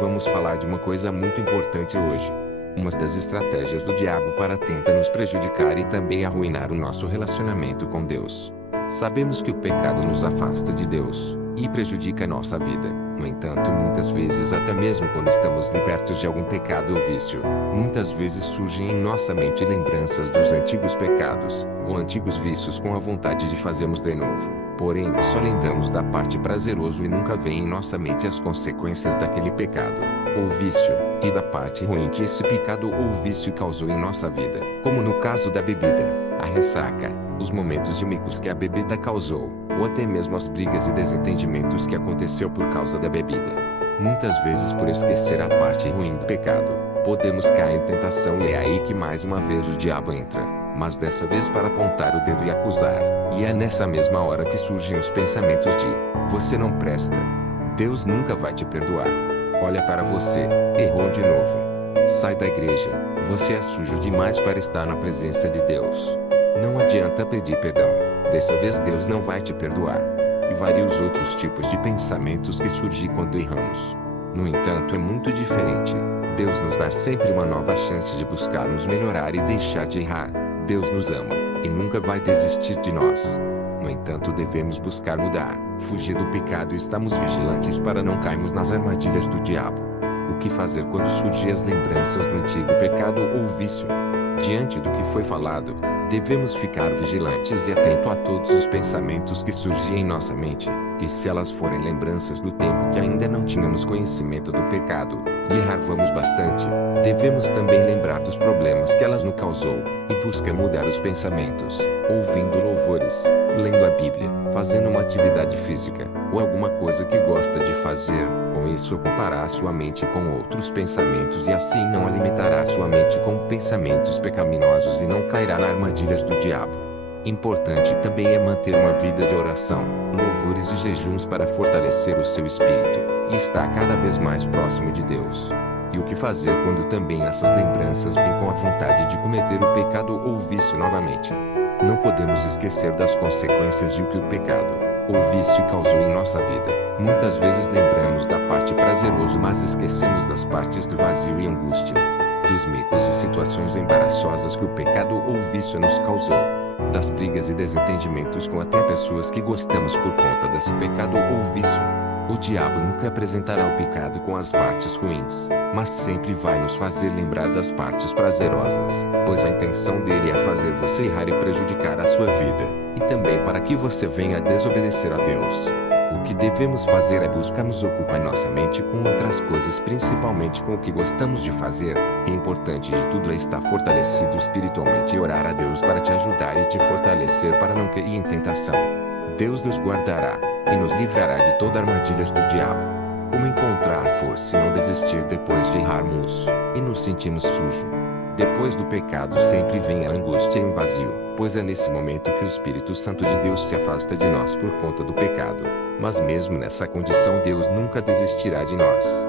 vamos falar de uma coisa muito importante hoje. Uma das estratégias do diabo para tentar nos prejudicar e também arruinar o nosso relacionamento com Deus. Sabemos que o pecado nos afasta de Deus e prejudica a nossa vida. No entanto, muitas vezes, até mesmo quando estamos libertos de algum pecado ou vício, muitas vezes surgem em nossa mente lembranças dos antigos pecados ou antigos vícios com a vontade de fazermos de novo. Porém, só lembramos da parte prazerosa e nunca vem em nossa mente as consequências daquele pecado ou vício e da parte ruim que esse pecado ou vício causou em nossa vida, como no caso da bebida, a ressaca, os momentos de micos que a bebida causou, ou até mesmo as brigas e desentendimentos que aconteceu por causa da bebida. Muitas vezes, por esquecer a parte ruim do pecado, podemos cair em tentação e é aí que mais uma vez o diabo entra, mas dessa vez para apontar o dedo e acusar, e é nessa mesma hora que surgem os pensamentos de: você não presta. Deus nunca vai te perdoar. Olha para você, errou de novo. Sai da igreja, você é sujo demais para estar na presença de Deus. Não adianta pedir perdão, dessa vez Deus não vai te perdoar. E vários outros tipos de pensamentos que surgem quando erramos. No entanto, é muito diferente. Deus nos dá sempre uma nova chance de buscar nos melhorar e deixar de errar. Deus nos ama e nunca vai desistir de nós. No entanto, devemos buscar mudar, fugir do pecado e estamos vigilantes para não cairmos nas armadilhas do diabo. O que fazer quando surgem as lembranças do antigo pecado ou vício? Diante do que foi falado, devemos ficar vigilantes e atentos a todos os pensamentos que surgem em nossa mente, e se elas forem lembranças do tempo que ainda não tínhamos conhecimento do pecado, e errávamos bastante, devemos também lembrar dos problemas que elas nos causou, e buscar mudar os pensamentos, ouvindo louvores, lendo a Bíblia, fazendo uma atividade física, ou alguma coisa que gosta de fazer. Com isso ocupará a sua mente com outros pensamentos e assim não alimentará a sua mente com pensamentos pecaminosos e não cairá nas armadilhas do diabo. Importante também é manter uma vida de oração, louvores e jejuns para fortalecer o seu espírito, e estar cada vez mais próximo de Deus. E o que fazer quando também essas lembranças vêm com a vontade de cometer o pecado ou vício novamente? Não podemos esquecer das consequências de o que o pecado ou vício causou em nossa vida. Muitas vezes lembramos da parte prazerosa, mas esquecemos das partes do vazio e angústia, dos micos e situações embaraçosas que o pecado ou vício nos causou, das brigas e desentendimentos com até pessoas que gostamos por conta desse pecado ou vício. O diabo nunca apresentará o pecado com as partes ruins, mas sempre vai nos fazer lembrar das partes prazerosas, pois a intenção dele é fazer você errar e prejudicar a sua vida, e também para que você venha a desobedecer a Deus. O que devemos fazer é buscar nos ocupar nossa mente com outras coisas, principalmente com o que gostamos de fazer. O importante de tudo é estar fortalecido espiritualmente e orar a Deus para te ajudar e te fortalecer para não cair em tentação. Deus nos guardará e nos livrará de toda armadilha do diabo. Como encontrar força e não desistir depois de errarmos e nos sentimos sujos? Depois do pecado sempre vem a angústia e o vazio, pois é nesse momento que o Espírito Santo de Deus se afasta de nós por conta do pecado. Mas mesmo nessa condição, Deus nunca desistirá de nós.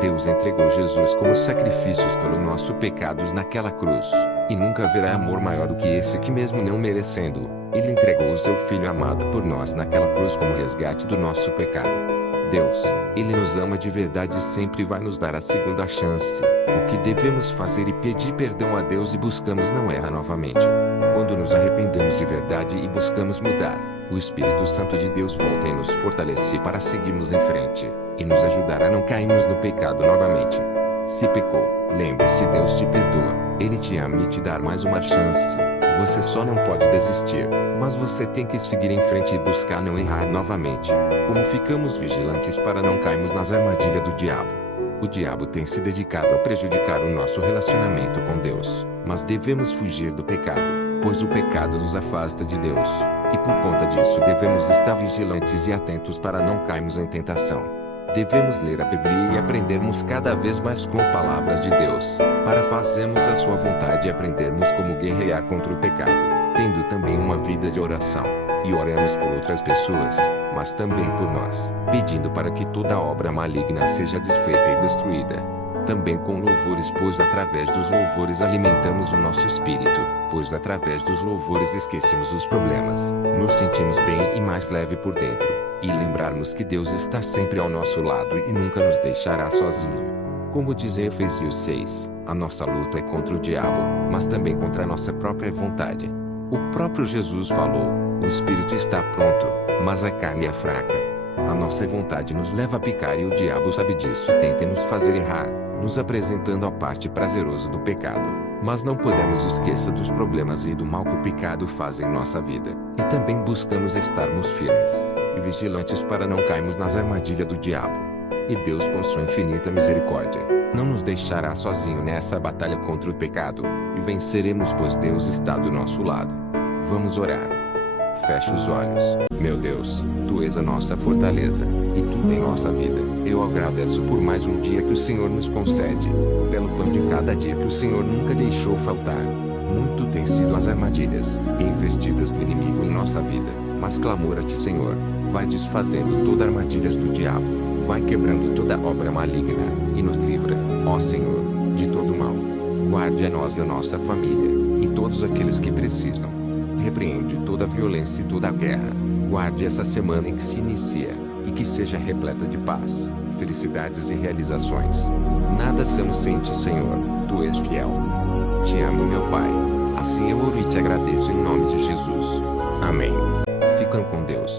Deus entregou Jesus como sacrifícios pelos nossos pecados naquela cruz, e nunca haverá amor maior do que esse, que mesmo não merecendo, Ele entregou o seu Filho amado por nós naquela cruz como resgate do nosso pecado. Deus, Ele nos ama de verdade e sempre vai nos dar a segunda chance. O que devemos fazer é pedir perdão a Deus e buscamos não errar novamente. Quando nos arrependemos de verdade e buscamos mudar, o Espírito Santo de Deus volta e nos fortalece para seguirmos em frente, e nos ajudar a não cairmos no pecado novamente. Se pecou, lembre-se, Deus te perdoa, Ele te ama e te dá mais uma chance. Você só não pode desistir, mas você tem que seguir em frente e buscar não errar novamente. Como ficamos vigilantes para não cairmos nas armadilhas do diabo? O diabo tem se dedicado a prejudicar o nosso relacionamento com Deus, mas devemos fugir do pecado, pois o pecado nos afasta de Deus, e por conta disso devemos estar vigilantes e atentos para não cairmos em tentação. Devemos ler a Bíblia e aprendermos cada vez mais com palavras de Deus, para fazermos a sua vontade e aprendermos como guerrear contra o pecado, tendo também uma vida de oração, e oramos por outras pessoas, mas também por nós, pedindo para que toda obra maligna seja desfeita e destruída. Também com louvores, pois através dos louvores alimentamos o nosso espírito, pois através dos louvores esquecemos os problemas, nos sentimos bem e mais leve por dentro, E lembrarmos que Deus está sempre ao nosso lado e nunca nos deixará sozinho. Como diz em Efésios 6, a nossa luta é contra o diabo, mas também contra a nossa própria vontade. O próprio Jesus falou: o espírito está pronto, mas a carne é fraca. A nossa vontade nos leva a pecar e o diabo sabe disso e tenta nos fazer errar, nos apresentando a parte prazerosa do pecado. Mas não podemos esquecer dos problemas e do mal que o pecado faz em nossa vida, e também buscamos estarmos firmes e vigilantes para não cairmos nas armadilhas do diabo. E Deus, com sua infinita misericórdia, não nos deixará sozinho nessa batalha contra o pecado, e venceremos, pois Deus está do nosso lado. Vamos orar. Feche os olhos. Meu Deus, Tu és a nossa fortaleza, e tudo em nossa vida. Eu agradeço por mais um dia que o Senhor nos concede, pelo pão de cada dia que o Senhor nunca deixou faltar. Muito têm sido as armadilhas e investidas do inimigo em nossa vida, mas clamor a Ti, Senhor, vai desfazendo toda armadilhas do diabo, vai quebrando toda obra maligna, e nos livra, ó Senhor, de todo mal. Guarde a nós e a nossa família, e todos aqueles que precisam. Repreende toda a violência e toda a guerra. Guarde essa semana em que se inicia, e que seja repleta de paz, felicidades e realizações. Nada somos sem Ti, Senhor, Tu és fiel. Te amo, meu Pai. Assim eu oro e te agradeço em nome de Jesus. Amém. Ficam com Deus.